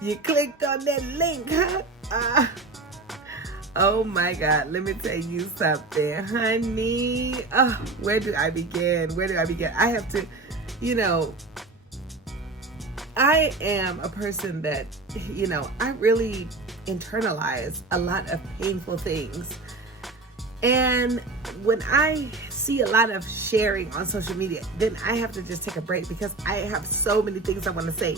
You clicked on that link, huh? Oh my God, let me tell you something, honey. Oh, where do I begin? I have to, you know, I am a person that, I really internalize a lot of painful things. And when I see a lot of sharing on social media, then I have to just take a break because I have so many things I want to say.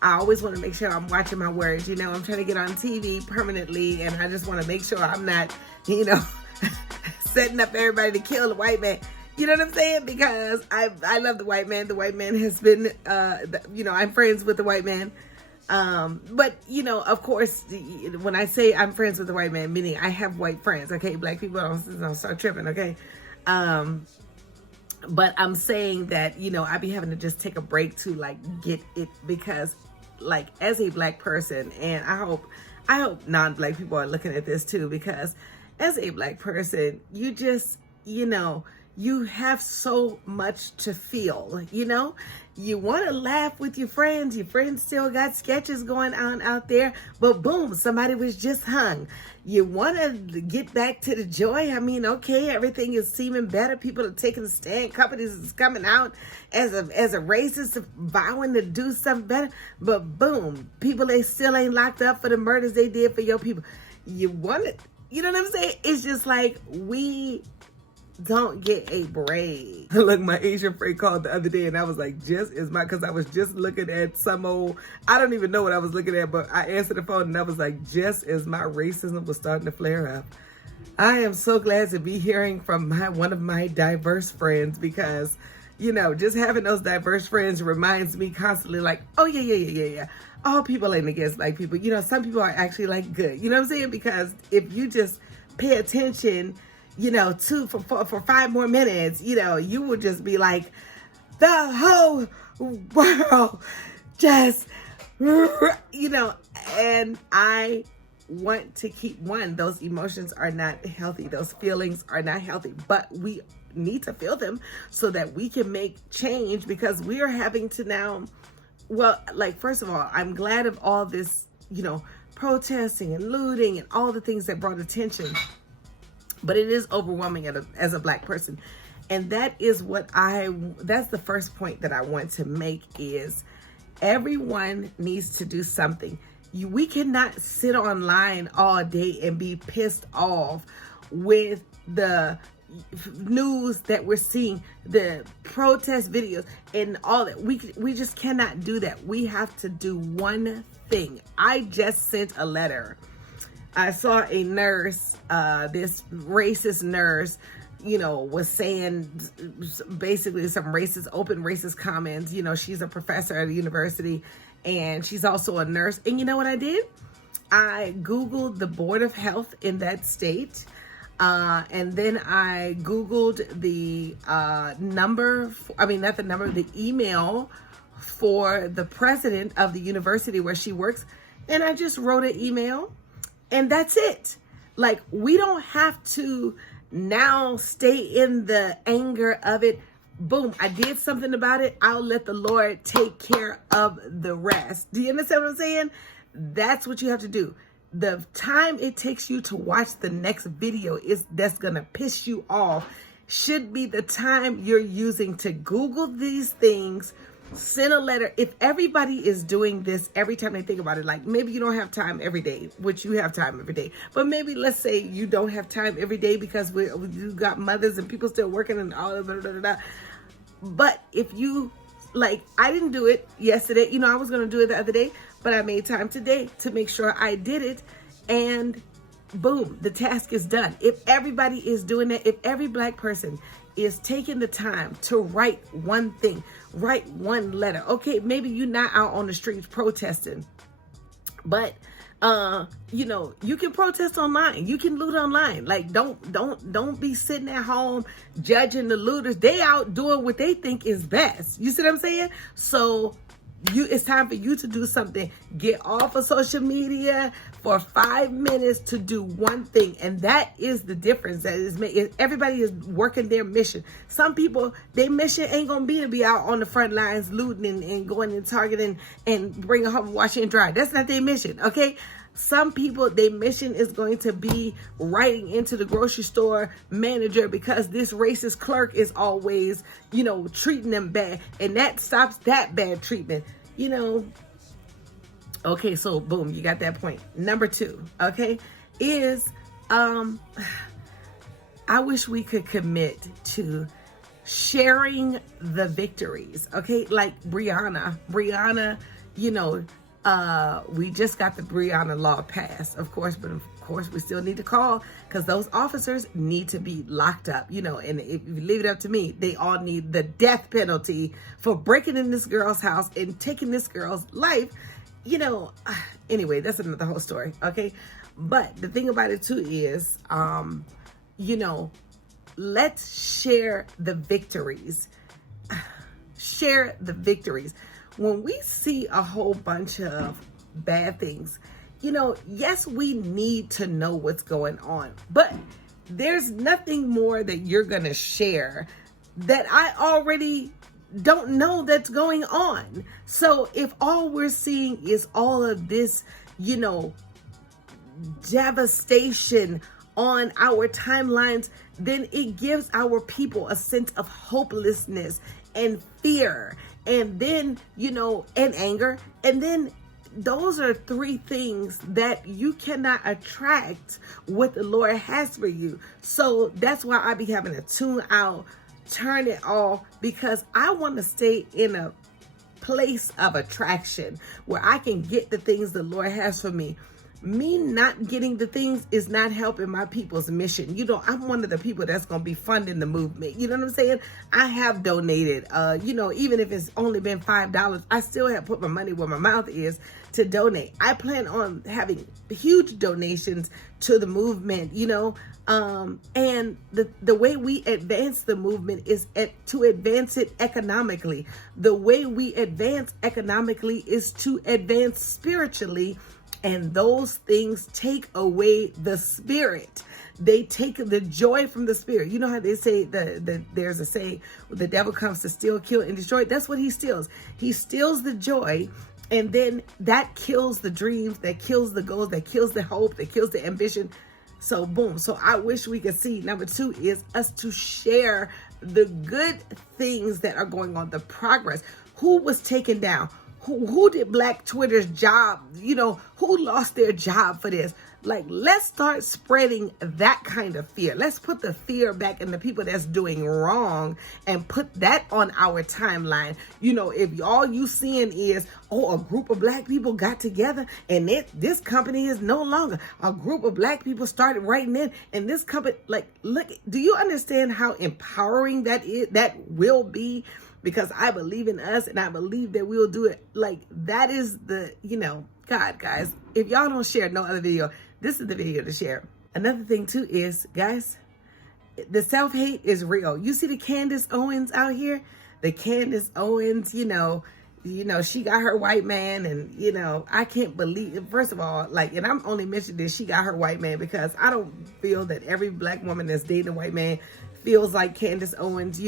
I always want to make sure I'm watching my words. I'm trying to get on TV permanently, and I just want to make sure I'm not, setting up everybody to kill the white man. You know what I'm saying? Because I love the white man. The white man has been, I'm friends with the white man. But, of course, when I say I'm friends with the white man, meaning I have white friends, okay? Black people don't start tripping, okay? But I'm saying that, I be having to just take a break to, get it because, as a Black person, and I hope non-Black people are looking at this too, because as a Black person, you just, you have so much to feel, You want to laugh with your friends still got sketches going on out there, but boom, somebody was just hung. You want to get back to the joy. I mean, okay, everything is seeming better. People are taking a stand. Companies is coming out as a racist, vowing to do something better, but boom, people, they still ain't locked up for the murders they did for your people. You want it. You know what I'm saying? It's just like we don't get a break. Look, my Asian friend called the other day and I was like, because I was just looking at some old, I don't even know what I was looking at, but I answered the phone and I was like, just as my racism was starting to flare up. I am so glad to be hearing from one of my diverse friends because, just having those diverse friends reminds me constantly like, oh yeah. All people ain't against Black people. Some people are actually good. You know what I'm saying? Because if you just pay attention, for 5 more minutes, you would just be like, the whole world just, and I want to keep those emotions are not healthy. Those feelings are not healthy, but we need to feel them so that we can make change because we are having to now, first of all, I'm glad of all this, protesting and looting and all the things that brought attention. But it is overwhelming as a Black person. And that is that's the first point that I want to make is everyone needs to do something. We cannot sit online all day and be pissed off with the news that we're seeing, the protest videos and all that. We just cannot do that. We have to do one thing. I just sent a letter. I saw a nurse, this racist nurse, was saying basically some open racist comments. She's a professor at a university and she's also a nurse. And you know what I did? I Googled the Board of Health in that state. And then I Googled the the email for the president of the university where she works. And I just wrote an email. And that's it. We don't have to now stay in the anger of it. Boom, I did something about it. I'll let the Lord take care of the rest. Do you understand what I'm saying? That's what you have to do. The time it takes you to watch the next video that's going to piss you off should be the time you're using to Google these things, send a letter. If everybody is doing this every time they think about it, maybe you don't have time every day, which you have time every day, but maybe let's say you don't have time every day because you got mothers and people still working and all of that. But if you, I didn't do it yesterday, I was going to do it the other day, but I made time today to make sure I did it, and boom, the task is done. If everybody is doing that, if every Black person is taking the time to write one thing, write one letter. Okay, maybe you're not out on the streets protesting, but you can protest online. You can loot online. Don't be sitting at home judging the looters. They out doing what they think is best. You see what I'm saying? So it's time for you to do something. Get off of social media for 5 minutes to do one thing. And that is the difference that is made. Everybody is working their mission. Some people, their mission ain't going to be out on the front lines looting and going and targeting and bringing home washing and dry. That's not their mission, okay? Some people, their mission is going to be writing into the grocery store manager because this racist clerk is always, treating them bad. And that stops that bad treatment, Okay, so boom, you got that point. Number 2, okay, is I wish we could commit to sharing the victories, okay? Like Brianna, we just got the Brianna law passed, of course, but of course we still need to call because those officers need to be locked up, and if you leave it up to me, they all need the death penalty for breaking in this girl's house and taking this girl's life, anyway, that's another whole story, okay? But the thing about it too is, let's share the victories. Share the victories. When we see a whole bunch of bad things, yes, we need to know what's going on, but there's nothing more that you're going to share that I already don't know that's going on. So if all we're seeing is all of this, devastation on our timelines, then it gives our people a sense of hopelessness and fear. And then, and anger. And then those are 3 things that you cannot attract what the Lord has for you. So that's why I be having to tune out, turn it off, because I want to stay in a place of attraction where I can get the things the Lord has for me. Me not getting the things is not helping my people's mission. I'm one of the people that's going to be funding the movement. You know what I'm saying? I have donated, even if it's only been $5, I still have put my money where my mouth is to donate. I plan on having huge donations to the movement, and the way we advance the movement is to advance it economically. The way we advance economically is to advance spiritually. And those things take away the spirit. They take the joy from the spirit. You know how they say there's a saying, the devil comes to steal, kill, and destroy. That's what he steals. He steals the joy, and then that kills the dreams, that kills the goals, that kills the hope, that kills the ambition. So boom. So I wish we could see. Number 2 is us to share the good things that are going on, the progress. Who was taken down? Who did Black Twitter's job? Who lost their job for this? Like, let's start spreading that kind of fear. Let's put the fear back in the people that's doing wrong and put that on our timeline. If all you seeing is, a group of Black people got together and this company is no longer. A group of Black people started writing in and this company, look, do you understand how empowering that will be? Because I believe in us and I believe that we'll do it. That is the, God, guys, if y'all don't share no other video, this is the video to share. Another thing too is, guys, the self-hate is real. You see the Candace Owens out here? The Candace Owens, she got her white man and, I can't believe, first of all, and I'm only mentioning this, she got her white man because I don't feel that every Black woman that's dating a white man feels like Candace Owens,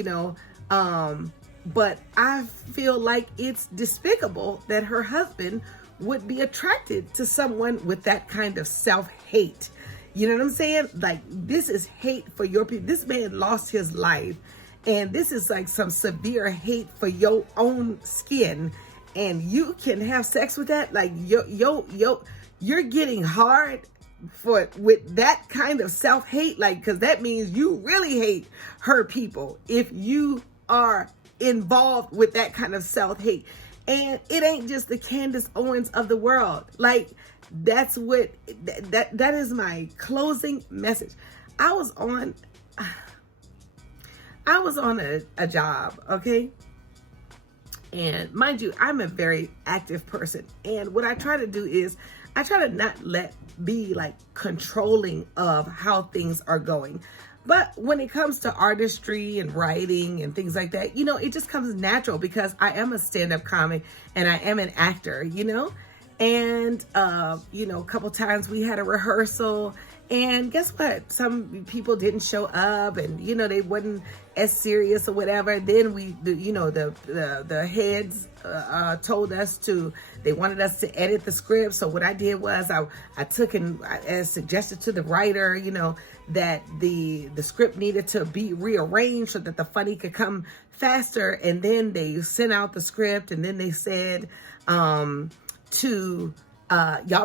but I feel like it's despicable that her husband would be attracted to someone with that kind of self-hate. You know what I'm saying? This is hate for your people. This man lost his life, and this is some severe hate for your own skin, and you can have sex with that. You're getting hard with that kind of self-hate, because that means you really hate her people if you are involved with that kind of self-hate. And it ain't just the Candace Owens of the world. That's what that is my closing message. I was on a job, okay? And mind you, I'm a very active person. And what I try to do is I try to not be controlling of how things are going. But when it comes to artistry and writing and things like that, you know, it just comes natural because I am a stand-up comic and I am an actor, you know. And, you know, a couple times we had a rehearsal, and guess what? Some people didn't show up, and, you know, they wasn't as serious or whatever. Then the heads told us they wanted us to edit the script. So what I did was I took and I suggested to the writer, you know, that the script needed to be rearranged so that the funny could come faster. And then they sent out the script, and then they said, y'all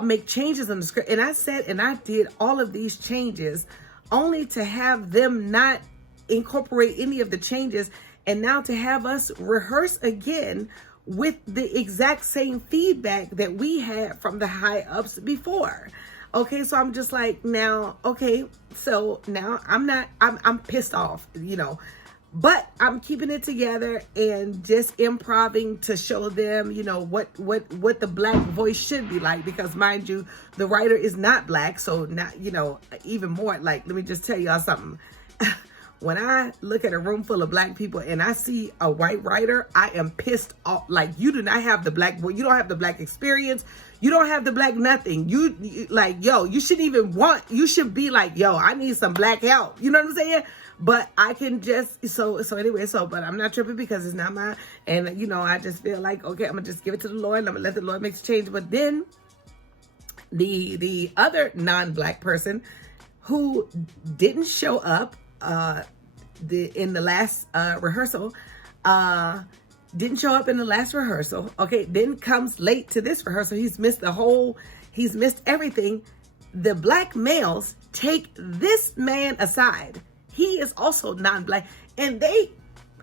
make changes on the script. And I said, and I did all of these changes only to have them not incorporate any of the changes, and now to have us rehearse again with the exact same feedback that we had from the high ups before. Okay, so I'm just like, now, okay, so now I'm pissed off, you know. But I'm keeping it together and just improvising to show them, you know, what the Black voice should be like. Because mind you, the writer is not Black. So not, you know, even more like, let me just tell y'all something. When I look at a room full of Black people and I see a white writer, I am pissed off. Like, you do not have the Black voice. You don't have the Black experience. You don't have the Black nothing. You like, yo, you shouldn't even you should be like, yo, I need some Black help. You know what I'm saying? But I can just, but I'm not tripping because it's not mine. And, you know, I just feel like, okay, I'm going to just give it to the Lord, and I'm going to let the Lord make the change. But then the other non-Black person who didn't show up in the last rehearsal, okay, then comes late to this rehearsal. He's missed everything. The Black males take this man aside. He is also non-Black. And they,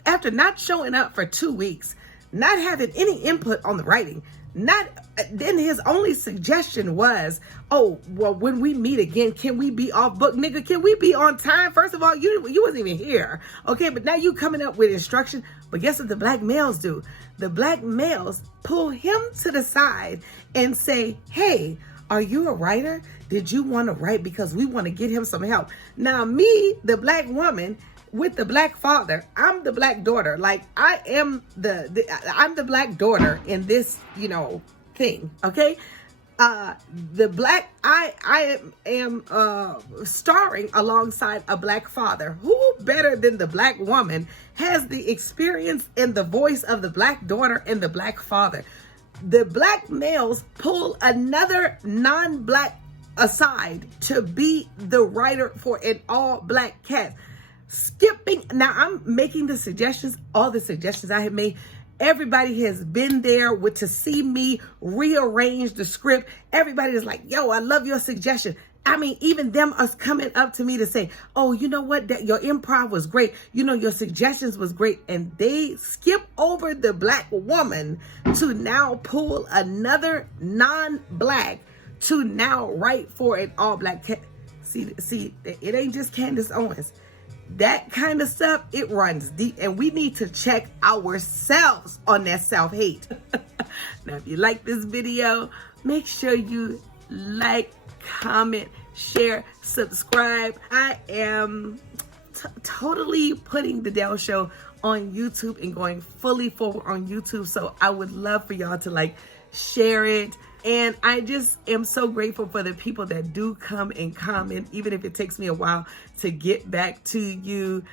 after not showing up for 2 weeks, not having any input on the writing, then his only suggestion was, oh, well, when we meet again, can we be off book? Nigga, can we be on time? First of all, you wasn't even here. Okay, but now you coming up with instruction. But guess what the Black males do? The Black males pull him to the side and say, hey, are you a writer? Did you want to write? Because we want to get him some help. Now, me, the Black woman with the Black father, I'm the Black daughter. Like, I am I'm the Black daughter in this, you know, thing. Okay. The Black, I am starring alongside a Black father. Who better than the Black woman has the experience and the voice of the Black daughter and the Black father? The Black males pull another non-Black aside to be the writer for an all-Black cast. Now I'm making the suggestions, all the suggestions I have made. Everybody has been there to see me rearrange the script. Everybody is like, yo, I love your suggestion. I mean, even them us coming up to me to say, oh, you know what? Your improv was great. You know, your suggestions was great. And they skip over the Black woman to now pull another non-Black to now write for an all-Black cast. See, it ain't just Candace Owens. That kind of stuff, it runs deep, and we need to check ourselves on that self-hate. Now, if you like this video, make sure you like, comment, share, subscribe. I am totally putting the Dell Show on YouTube and going fully forward on YouTube. So I would love for y'all to share it. And I just am so grateful for the people that do come and comment, even if it takes me a while to get back to you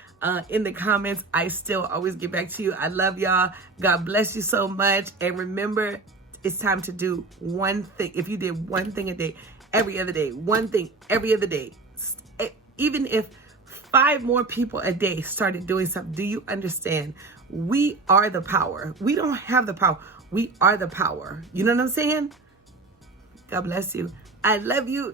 in the comments. I still always get back to you. I love y'all. God bless you so much. And remember, it's time to do one thing. If you did one thing a day, every other day, one thing every other day, even if 5 more people a day started doing something, do you understand? We are the power. We don't have the power. We are the power. You know what I'm saying? God bless you. I love you.